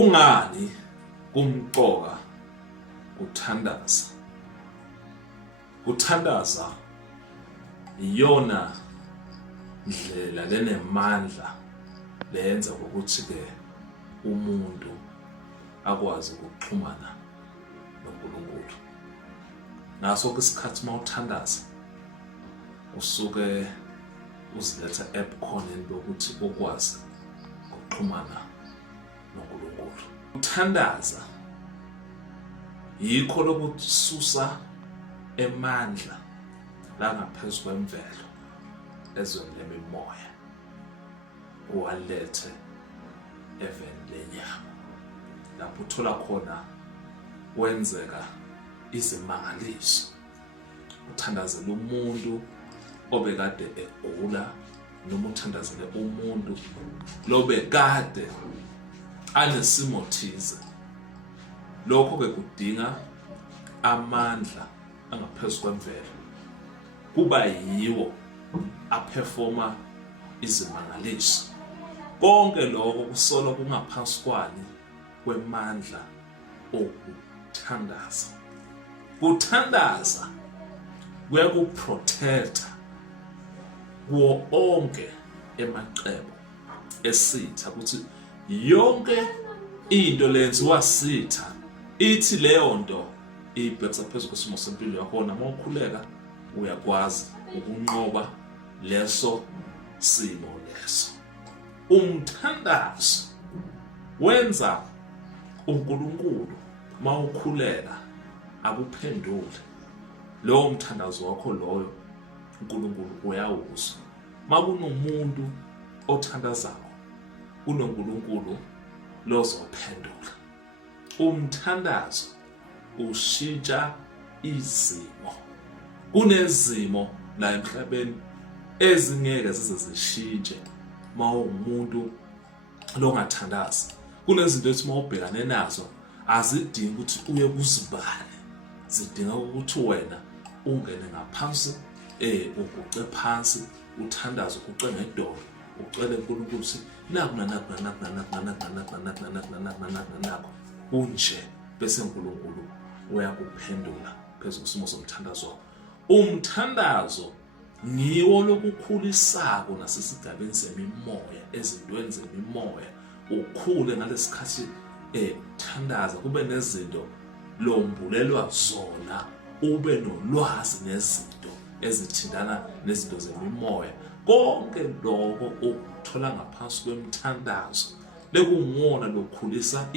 Kungani kumqoka kuthandaza? Kuthandaza iyona ndlela lenemandla lenza ukuthi ke umuntu akwazi ukuxhumana noNkulunkulu. Naso ke isikhathi mawuthandaza usuke uziletha ebukhoneni bokuthi ukwazi ukuxhumana noNkulunkulu. Uthandaza yikho lokususa emandla la ngaphezu kwemvelo ezweni lemimoya uwalethe eveni lenyama, lapho uthola khona kwenzeka izimangaliso. Uthandazela umuntu obekade egula, noma uthandazele umuntu lobekade anesimo thize. Lokho ke kudinga amandla angaphezu kwemvelo, kuba yiwo aperforma izimangaliso. Konke lokho kusola kungaphansi kwani kwemandla okuthandaza. Kuthandaza kuyakuprotecta kuwo onke emacebo esitha, ukuthi yonke into lenziwa sitha ithi leyo nto ibhekisa phezu kwesimo sempilo yakho. Nama ukhuleka uyakwazi ukunqoba leso simo leso. Umthandazo wenza uNkulunkulu mawukhuleka akuphendule. Lowo mthandazo wakho loyo uNkulunkulu uyawuzwa. Makunomuntu othandazayo kunoNkulunkulu lozophendula. Umthandazo ushintsha izimo. Kunezimo la emhlabeni ezingeke zize zishintshe mawumuntu longathandazi. Kunezinto ethi mawubhekane nazo azidingi ukuthi uye kuzibane, zidinga ukuthi wena ungene ngaphansi, uguqe phansi, uthandaze, uguqe ngedolo, ucele uNkulunkulu ukuthi nakho kunje, bese uNkulunkulu uyakuphendula phezu kwesimo somthandazo wakho. Umthandazo ngiwo lokukhulisako nasesigabeni semimoya, ezintweni zemimoya. Ukhule ngalesikhathi uthandaza, kube nezinto lombulelwa zona, ube nolwazi nezinto ezithindana nezinto zemimoya. Konke lokho ukuthola ngaphansi kwemthandazo lekungona lokukhulisa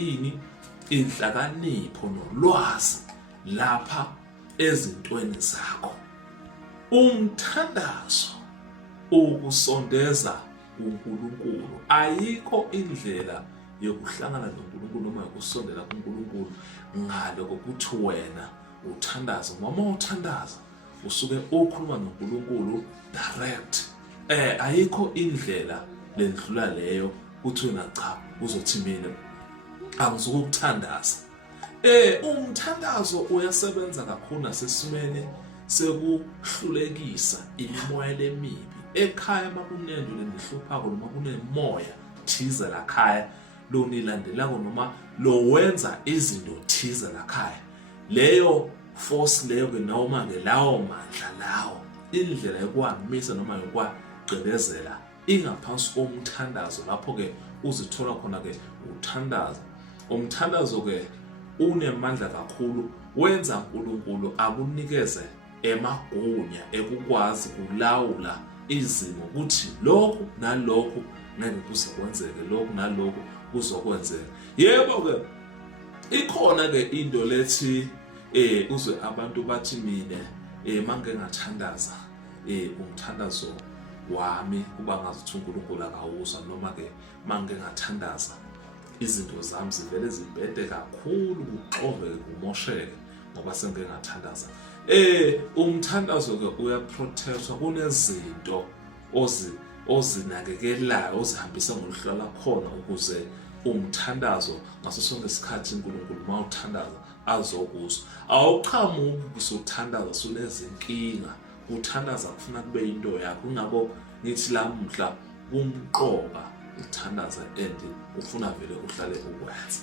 inhlakanipho nolwazi lapha ezintweni zakho. Umthandazo ukusondeza kuNkulunkulu. Ayikho indlela yokuhlangana noNkulunkulu noma yokusondela kuNkulunkulu ngale kokuthi wena uthandaze. Uma uthandaza usuke ukhuluma noNkulunkulu direct. Ayikho indlela lendlula leyo ukuthi wena cha uzothi mina angizukuthandaza. Umthandazo uyasebenza kakhulu nasesimene sekuhlulekisa imimoya lemibi ekhaya. Makunendo lenihluphako noma kunemoya thize lakhaya lonilandelako noma lowenza izinto thize lakhaya, leyo force leyo ke noma ke lawo mandla lawo, indlela yokuwamisa noma yokwaqhebezela ingaphansi komthandazo. Lapho ke uzithola khona ke uthandaza. Umthandazo ke unemandla kakhulu, wenza uNkulunkulu akunikeze emagunya ekukwazi kulawula izimo, ukuthi lokhu nalokhu ngeke kuze kwenzeke, lokhu nalokhu kuzokwenzeka. Yebo ke ikhona ke into lethi uzwe abantu bathi mina mangeke ngathandaza umthandazo wami kuba ngazuthi uNkulunkulu akawuzwa, noma ke mangeke ngathandaza izinto zami zivele zibhede kakhulu, kuxoveke, kumosheke ngoba sengeke ngathandaza. Umthandazo ke uyaprotectwa. Kunezinto ozinakekelayo, ozihambisa ngoluhlala khona ukuze umthandazo ngaso sonke isikhathi uNkulunkulu mawuthandaza azokuzwa. Awuqhamuki kusuthandaza sunezinkinga. Uthandaza kufuna kube into yakho. Ngabo ngithi lamuhla kumqoka uthandaza and ufuna vele uhlale ukwenza.